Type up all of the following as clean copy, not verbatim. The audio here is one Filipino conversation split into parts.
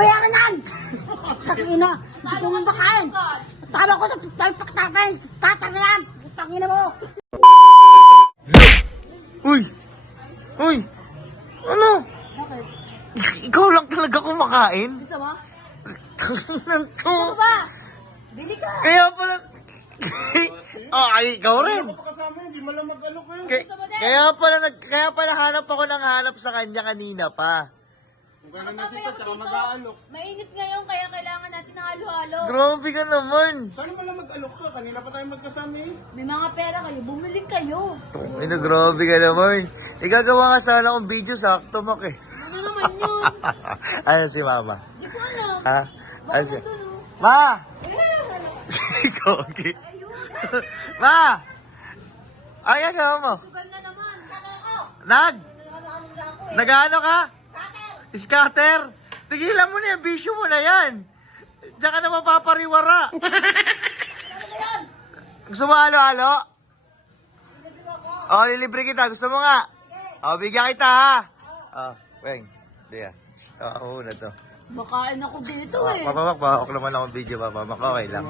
bayaran yan! Tangina, hindi ko nga bakain. Tama ko sa talpak-tapain, tatang na yan! Tangina mo! Uy! Uy! Ano? Bakit? Ikaw lang talaga kumakain? Gusto mo? Tanginan to! Gusto mo ba? Bili ka! Kaya pala... ay, ikaw rin! Ako pa kasama, hindi mo lang mag-alok eh. Kaya pala hanap ako ng hanap sa kanya kanina pa. Kung kailan na sito, tsaka mag-aalok. Mainit ngayon, kaya kailangan natin ng halo-halo. Grabe ka naman! Saan mo lang mag-alok ka? Kanina pa tayo magkasama eh. May mga pera kayo, bumili kayo. Ay, grabe ka naman. Igagawa nga sana akong video sakto, Mak eh. Ano naman yun? Ano si Mama? Hindi ko alam. Ha? Baka Ano si... nandun, oh. Ma! Ikaw, okay. Ma! Ayan ka mo. Sugal na naman. Nag-ano ka? Scatter? Tigilan mo na yung bisyo mo na yan. Diyan ka na mapapariwara. Gusto mo halo-halo? Lilibre kita. Gusto mo nga? Bigyan kita ha. Weng. Di ah. Ako na to. Makain ako dito eh. Papamak, pahawak naman akong video, papamak. Okay lang.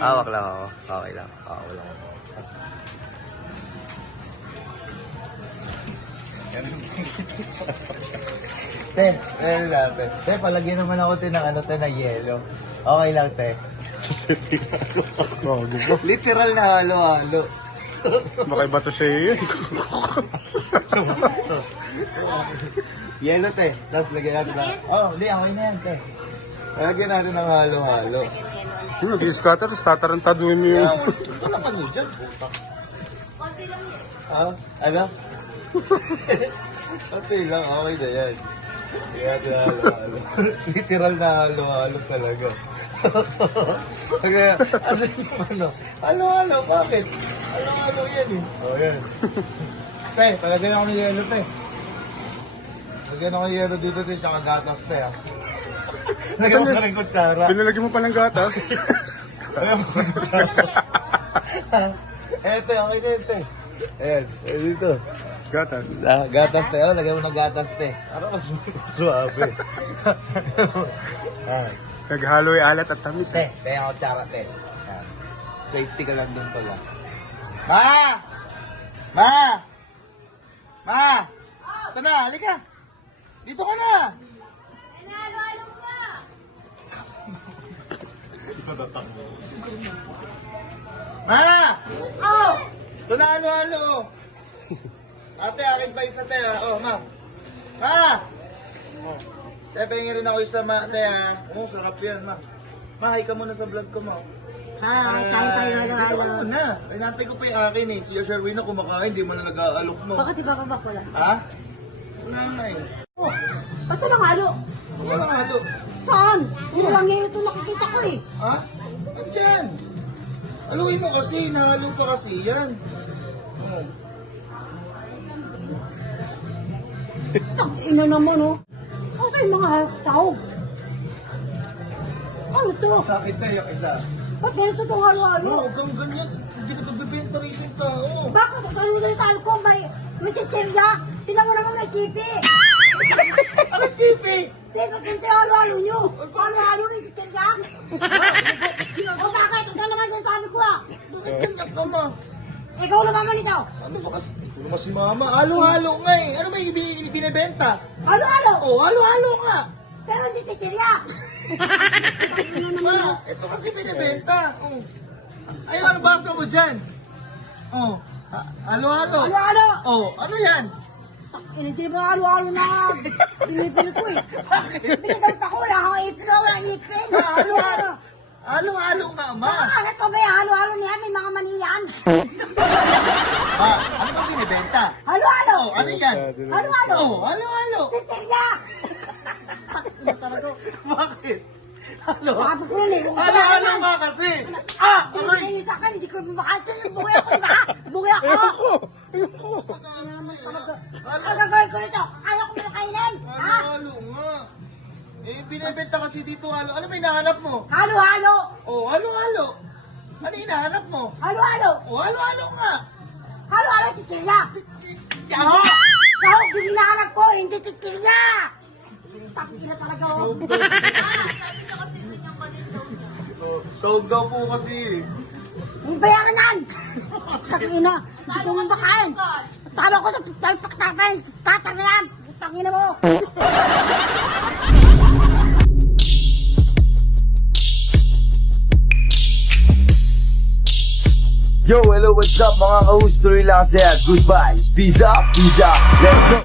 Hawak lang ako. Okay lang. Wala ako. Te, te, palagyan naman ako ng ng yelo. Okay lang, te. Literal na halo-halo. Baka iba to sa'yo yun. Yelo, te. Tapos lagyan natin na... Hindi, okay na yan, te. Lagyan natin ng halo-halo. Nag-scatter, tapos tatarantaduhin mo yun. Ito naman yun dyan, putak. Konti lang yan. Ano? Okay lang, okay na yan. Yan na halo-halo. Literal na halo-halo talaga. Kaya, asan yung ano? Halo-halo, bakit? Halo-halo yan eh. Yan. Te, palagyan ako ng yelo, te. Lagyan ako ng yelo dito, te, tsaka gatas, te, ha. Lagyan mo na rin kutsara. Pinalagyan mo pa ng gatas. Lagyan mo ng kutsara. Te, okay na yun, te. Ayan, dito. Gatas. Gatas, te. Lagyan mo ng gatas, te. Para mas suwabe. Naghalo yung alat at tamis. Te, ang kutsara, te. Ayan. Safety ka lang dun pala. Ma! Ito na, halika. Dito ka na. Halo-halo pa. Ma! Oh! Ito na, halo-halo. Ate, akin pa isa, te, ha. Ma. Te, pahingi rin ako isa, ma, te, ha. Sarap yan, ma. Ma, hi ka muna sa vlog ko, ma. Kain tayo Dito ka halo-halo. muna. Inantay ko pa yung akin, eh. Si Sherwina kumakain, di mo na nag-aalok mo. Bakit iba ka ba pala? Ha? Wala nga, eh. Oh, ba't lang halo? Wala nga, halo. Saan? Puro lang yun ito nakikita ko eh. Ha? Ba't yan? Haluin mo kasi, nahalo pa kasi yan. Oh. Ina naman oh. Okay mga tao. Ano to? Sakit na yung isa. Ba't ganito itong halo-halo? Huwag kang ganyan. Binagbibenta rin yung tao. Bakit? Ano na yung talo ko? May chichirya? Tingnan mo naman may chipi. Ano, Chippy? Tingnan mo yung halo-halo nyo. Halo-halo may chichirya. O bakit? Ito naman yung sabi ko ah. Bakit ganyan ka, ma? Ikaw naman ito. Ano ba kasi? Ito naman si mama. Halo-halo nga eh. Ano may binibenta? Halo-halo. Oh, halo-halo nga. Pero hindi chichirya. Ma, ito kasi binibenta. Oh. Ay, ano basa mo dyan? Oh, halo-halo. Halo-halo. Oh, ano yan? Hindi mo halo-halo na binibili ko eh. Binigay pa ko. Wala akong ipin. Wala akong ipin. Halo-halo. Halo-halo nga, ma. Bakit ko ba yung halo-halo niya? May mga maniyan. Ma, ano ba binibenta? Halo-halo. Oh, ano yan? Halo-halo. Oh, halo-halo. Chichirya. Talaga. Bakit? Halo? Sabi ko yun eh. Halo-halo nga kasi. Aray! Hindi sa akin, hindi ko mabakasya yung buhay ako, di ba? Buhay ako! Ang gagawin ko nito, ayaw ko na kainin! Ha? Halo-halo nga. Eh, binibenta kasi dito halo. Ano ba hinahanap mo? Halo-halo! Oh, halo-halo. Ano hinahanap mo? Halo-halo! Oh, halo-halo nga. Halo-halo, chichirya! Ah! Sahog, hindi hinahanap ko, hindi chichirya! Takot na talaga, oh. Sahog daw po kasi. Ang bayaran yan! Takina, hindi ko mabakain. Talo ko sa talpak-tapain, tatar na yan! Takina mo! Yo, hello, what's up mga ka-host? Tuloy lang saya. Goodbye. Peace out. Let's go.